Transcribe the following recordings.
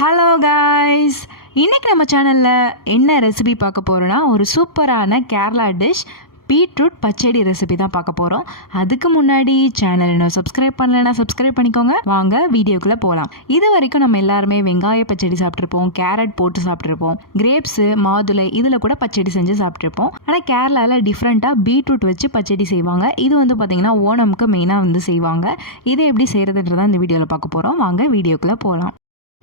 Hello guys, இன்றைக்கி நம்ம சேனலில் என்ன ரெசிபி பார்க்க போகிறோன்னா ஒரு சூப்பரான கேரளா டிஷ் பீட்ரூட் பச்சடி ரெசிபி தான் பார்க்க போகிறோம். அதுக்கு முன்னாடி சேனல் இன்னும் சப்ஸ்கிரைப் பண்ணலைன்னா சப்ஸ்கிரைப் பண்ணிக்கோங்க. வாங்க வீடியோக்குள்ளே போகலாம். இது வரைக்கும் நம்ம எல்லாருமே வெங்காய பச்சடி சாப்பிட்ருப்போம், கேரட் போட்டு சாப்பிட்ருப்போம், கிரேப்ஸு மாதுளை இதில் கூட பச்சடி செஞ்சு சாப்பிட்ருப்போம். ஆனால் கேரளாவில் டிஃப்ரெண்ட்டாக பீட்ரூட் வச்சு பச்சடி செய்வாங்க. இது பார்த்திங்கன்னா ஓணமுக்கு மெயினாக செய்வாங்க. இதை எப்படி செய்கிறதுன்றதான் இந்த வீடியோவில் பார்க்க போகிறோம். வாங்க வீடியோக்குள்ளே போகலாம்.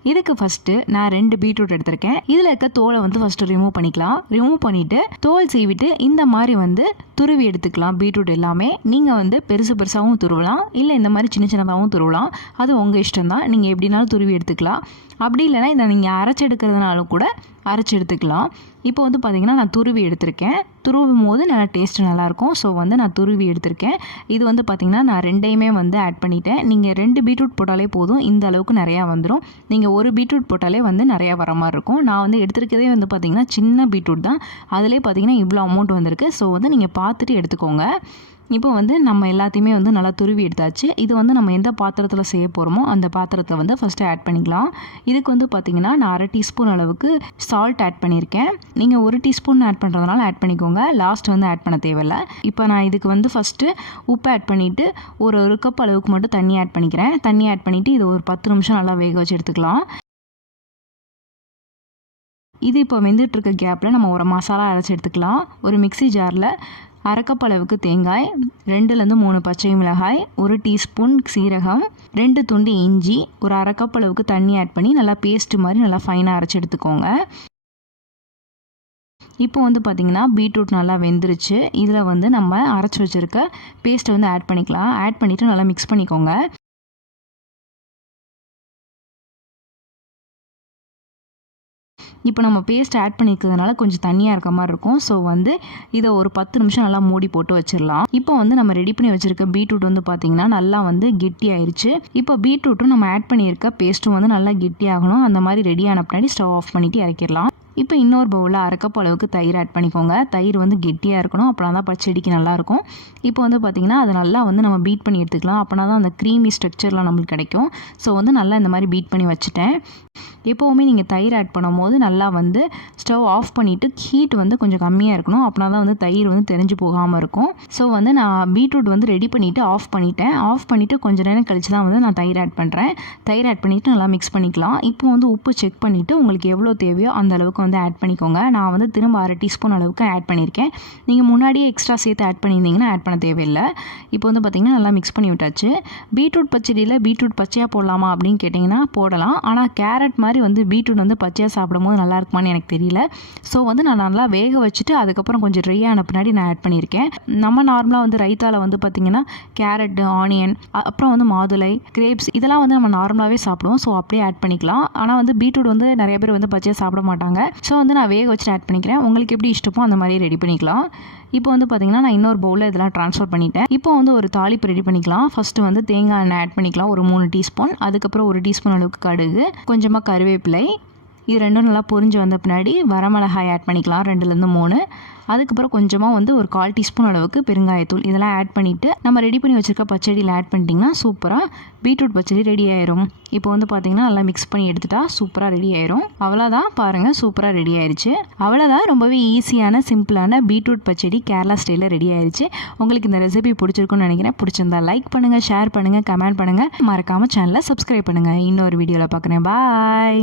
இதுக்கு ஃபஸ்ட்டு நான் 2 பீட்ரூட் எடுத்திருக்கேன். இதில் இருக்க தோலை ஃபஸ்ட்டு ரிமூவ் பண்ணிக்கலாம். ரிமூவ் பண்ணிவிட்டு தோல் சீவிட்டு இந்த மாதிரி துருவி எடுத்துக்கலாம். பீட்ரூட் எல்லாமே நீங்கள் பெருசு பெருசாகவும் துருவலாம், இல்லை இந்த மாதிரி சின்ன சின்னதாகவும் துருவலாம். அது உங்கள் இஷ்டம் தான். நீங்கள் எப்படினாலும் துருவி எடுத்துக்கலாம். அப்படி இல்லைனா இதை நீங்கள் அரைச்சி எடுக்கிறதுனாலும் கூட அரைச்சி எடுத்துக்கலாம். இப்போ பார்த்திங்கன்னா நான் துருவி எடுத்திருக்கேன். துருவும் போது நல்லா டேஸ்ட்டு நல்லாயிருக்கும். ஸோ நான் துருவி எடுத்திருக்கேன். இது பார்த்திங்கன்னா நான் 2யுமே ஆட் பண்ணிட்டேன். நீங்கள் 2 பீட்ரூட் போட்டாலே போதும், இந்த அளவுக்கு நிறையா வந்துடும். நீங்கள் 1 பீட்ரூட் போட்டாலே நிறையா வர மாதிரி இருக்கும். நான் எடுத்துருக்கதே பார்த்திங்கன்னா சின்ன பீட்ரூட் தான். அதிலே பார்த்திங்கன்னா இவ்வளோ அமௌண்ட் வந்திருக்கு. ஸோ நீங்கள் பார்த்துட்டு எடுத்துக்கோங்க. இப்போ நம்ம எல்லாத்தையுமே நல்லா துருவி எடுத்தாச்சு. இது நம்ம எந்த பாத்திரத்தில் செய்ய போகிறோமோ அந்த பாத்திரத்தில் ஃபஸ்ட்டு ஆட் பண்ணிக்கலாம். இதுக்கு பார்த்திங்கன்னா நான் 1/2 டீஸ்பூன் அளவுக்கு சால்ட் ஆட் பண்ணியிருக்கேன். நீங்கள் 1 டீஸ்பூன் ஆட் பண்ணுறதுனால ஆட் பண்ணிக்கோங்க. லாஸ்ட் ஆட் பண்ண தேவையில்லை. இப்போ நான் இதுக்கு ஃபஸ்ட்டு உப்பு ஆட் பண்ணிவிட்டு ஒரு கப் அளவுக்கு மட்டும் தண்ணி ஆட் பண்ணிக்கிறேன். தண்ணி ஆட் பண்ணிவிட்டு இது ஒரு 10 நிமிஷம் நல்லா வேக வச்சு எடுத்துக்கலாம். இது இப்போ வெந்துட்டு இருக்க கேப்பில் நம்ம ஒரு மசாலா அரைச்சி எடுத்துக்கலாம். ஒரு மிக்ஸி ஜாரில் 1/2 கப் அளவுக்கு தேங்காய், 2லேருந்து 3 பச்சை மிளகாய், 1 டீஸ்பூன் சீரகம், 2 துண்டு இஞ்சி, ஒரு 1/2 கப் அளவுக்கு தண்ணி ஆட் பண்ணி நல்லா பேஸ்ட்டு மாதிரி நல்லா ஃபைனாக அரைச்சி எடுத்துக்கோங்க. இப்போ பார்த்திங்கன்னா பீட்ரூட் நல்லா வெந்துருச்சு. இதில் நம்ம அரைச்சி வச்சுருக்க பேஸ்ட்டை ஆட் பண்ணிக்கலாம். ஆட் பண்ணிவிட்டு நல்லா மிக்ஸ் பண்ணிக்கோங்க. இப்போ நம்ம பேஸ்ட் ஆட் பண்ணிக்கிறதுனால கொஞ்சம் தண்ணியாக இருக்க மாதிரி இருக்கும். ஸோ இதை ஒரு 10 நிமிஷம் நல்லா மூடி போட்டு வச்சிடலாம். இப்போ நம்ம ரெடி பண்ணி வச்சுருக்க பீட்ரூட் பார்த்திங்கன்னா நல்லா கெட்டி ஆயிடுச்சு. இப்போ பீட்ரூட்டும் நம்ம ஆட் பண்ணியிருக்க பேஸ்ட்டும் நல்லா கெட்டியாகணும். அந்த மாதிரி ரெடியான பின்னாடி ஸ்டவ் ஆஃப் பண்ணிவிட்டு இறக்கிடலாம். இப்போ இன்னொரு பவுலில் 1/2 கப் அளவுக்கு தயிர் ஆட் பண்ணிக்கோங்க. தயிர் கெட்டியாக இருக்கணும், அப்போனா தான் பச்சடிக்கு நல்லாயிருக்கும். இப்போ பார்த்திங்கன்னா அதை நல்லா நம்ம பீட் பண்ணி எடுத்துக்கலாம். அப்போனா தான் அந்த க்ரீமி ஸ்ட்ரக்சர்லாம் நம்மளுக்கு கிடைக்கும். ஸோ நல்லா இந்த மாதிரி பீட் பண்ணி வச்சுட்டேன். எப்போவுமே நீங்கள் தயிர் ஆட் பண்ணும் போது நல்லா ஸ்டவ் ஆஃப் பண்ணிவிட்டு ஹீட் கொஞ்சம் கம்மியாக இருக்கணும். அப்படின்னா தான் தயிர் தெரிஞ்சு போகாமல் இருக்கும். ஸோ நான் பீட்ரூட் ரெடி பண்ணிவிட்டு ஆஃப் பண்ணிட்டேன். ஆஃப் பண்ணிவிட்டு கொஞ்சம் நேரம் கழிச்சு தான் நான் தயிர் ஆட் பண்ணுறேன். தயிர் ஆட் பண்ணிவிட்டு நல்லா மிக்ஸ் பண்ணிக்கலாம். இப்போ உப்பு செக் பண்ணிவிட்டு உங்களுக்கு எவ்வளோ தேவையோ அந்த அளவுக்கு ஆட் பண்ணிக்கோங்க. நான் திரும்ப 1/2 டீஸ்பூன் அளவுக்கு ஆட் பண்ணியிருக்கேன். நீங்கள் முன்னாடியே எக்ஸ்ட்ரா சேர்த்து ஆட் பண்ணியிருந்தீங்கன்னா ஆட் பண்ண தேவையில்லை. இப்போ பார்த்திங்கன்னா நல்லா மிக்ஸ் பண்ணி விட்டாச்சு. பீட்ரூட் பச்சடியில் பீட்ரூட் பச்சையாக போடலாமா அப்படின்னு கேட்டிங்கன்னா போடலாம். ஆனால் கேரட் மாதிரி பீட்ரூட் பச்சையாக சாப்பிடும்போது நல்லா இருக்குமான்னு எனக்கு தெரியல. ஸோ நான் நல்லா வேக வச்சுட்டு அதுக்கப்புறம் கொஞ்சம் ட்ரை ஆன பின்னாடி நான் ஆட் பண்ணியிருக்கேன். நம்ம நார்மலாக ரைத்தாவில் பார்த்திங்கன்னா கேரட், ஆனியன், அப்புறம் மாதுளை, கிரேப்ஸ் இதெல்லாம் நம்ம நார்மலாகவே சாப்பிடுவோம். ஸோ அப்படியே ஆட் பண்ணிக்கலாம். ஆனால் பீட்ரூட் நிறைய பேர் பச்சையாக சாப்பிட மாட்டாங்க. ஸோ நான் வேக வச்சுட்டு ஆட் பண்ணிக்கிறேன். உங்களுக்கு எப்படி இஷ்டமோ அந்த மாதிரி ரெடி பண்ணிக்கலாம். இப்போ பார்த்திங்கன்னா நான் இன்னொரு பவுலில் இதெல்லாம் ட்ரான்ஸ்ஃபர் பண்ணிட்டேன். இப்போ ஒரு தாளிப்பு ரெடி பண்ணிக்கலாம். ஃபஸ்ட்டு தேங்காய் எண்ணெய் ஆட் பண்ணிக்கலாம், ஒரு 3 டீஸ்பூன். அதுக்கப்புறம் 1 டீஸ்பூன் அளவுக்கு கடுகு, கொஞ்சமாக கருவேப்பிலை. இது ரெண்டும் நல்லா பொரிஞ்சு வந்த பின்னாடி வரமிளகாய் ஆட் பண்ணிக்கலாம், 2லேருந்து 3. அதுக்கப்புறம் கொஞ்சமாக ஒரு 1/4 டீஸ்பூன் அளவுக்கு பெருங்காயத்தூள் இதெல்லாம் ஆட் பண்ணிவிட்டு நம்ம ரெடி பண்ணி வச்சுருக்க பச்சடியில் ஆட் பண்ணிட்டிங்கன்னா சூப்பராக பீட்ரூட் பச்சடி ரெடி ஆயிரும். இப்போ பார்த்திங்கன்னா நல்லா மிக்ஸ் பண்ணி எடுத்துட்டா சூப்பராக ரெடி ஆயிரும். அவ்வளோதான், பாருங்கள் சூப்பராக ரெடி ஆயிடுச்சு. அவ்வளோதான், ரொம்பவே ஈஸியான சிம்பிளான பீட்ரூட் பச்சடி கேரளா ஸ்டைலில் ரெடி ஆயிடுச்சு. உங்களுக்கு இந்த ரெசிபி பிடிச்சிருக்குன்னு நினைக்கிறேன். பிடிச்சிருந்தா லைக் பண்ணுங்கள், ஷேர் பண்ணுங்கள், கமெண்ட் பண்ணுங்கள். மறக்காமல் சேனலை சப்ஸ்கிரைப் பண்ணுங்கள். இன்னொரு வீடியோவில் பார்க்குறேன். பாய்.